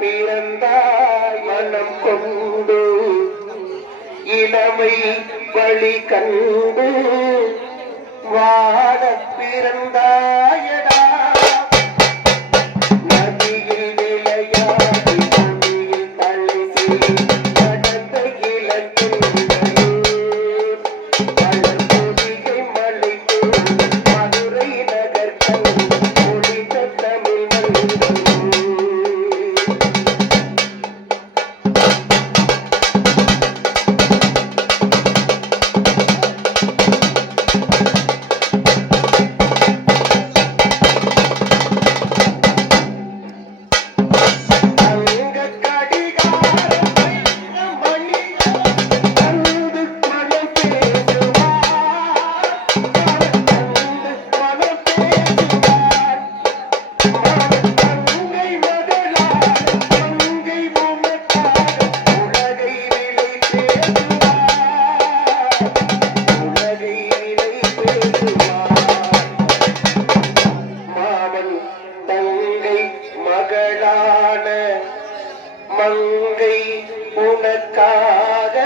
பிறந்தாய் மனம் கொண்டு இளமை வழி கண்டு மங்கை உனக்காக